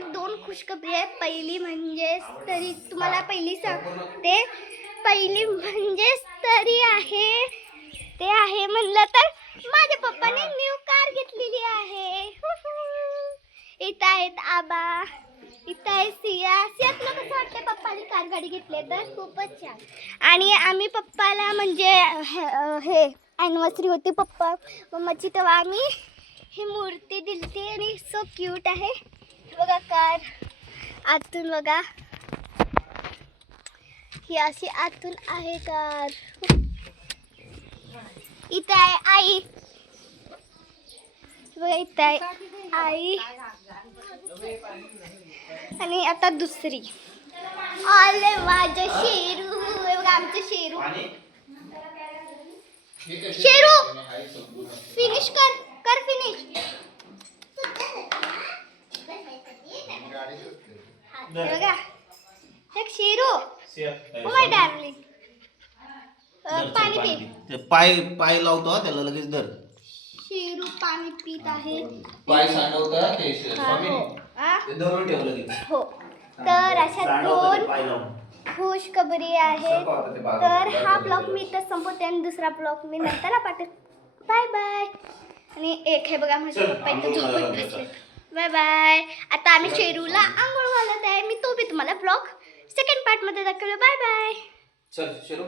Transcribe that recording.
माझ्याकडे 2 खुशखबरी आहे. पहिली म्हणजे तरी तुम्हाला पहिली सांगते. पहिली म्हणजे तरी आहे ते आहे म्हणलं तर माझ्या पप्पाने न्यू कार घेतलेली आहे. इथं आहेत आबा, इथं आहे सिया. तुला कसं वाटतं पप्पाने कार गाडी घेतली तर? खूपच छान. आणि आम्ही पप्पाला म्हणजे हे ॲनिव्हर्सरी होती पप्पा मम्माची, तेव्हा आम्ही ही मूर्ती दिलती आणि सो क्यूट आहे. बघा कार आतून बघा, ही अशी आतून आहे कार. इथं आहे आई, बघा इथं आहे आई. आणि आता दुसरी आले माझं शेरू. बघा आमचं शेरू. शेरू फिनिश कर फिनिश. बघा एक शेरू. ओ माय डार्लिंग, पाणी पी. पाय लावतो त्याला लगेच धर. शेरू पाणी पित आहे. पाय सांडवता ते धरून ठेवलं की. हो, तर अशा 2 खुशखबरी आहे. तर हा ब्लॉग मी इथं संपवते आणि दुसरा ब्लॉग मी नंतर पाठवते. Bye bye. आणि एक हे बघा माझ्या पप्पा इथं झोपत बसले. Bye bye. आता आम्ही शेरूला आंघोळ घालत आहे. मी तो बी तुम्हाला ब्लॉग सेकंड पार्ट मध्ये दाखवलं. Bye bye. चल शेरू.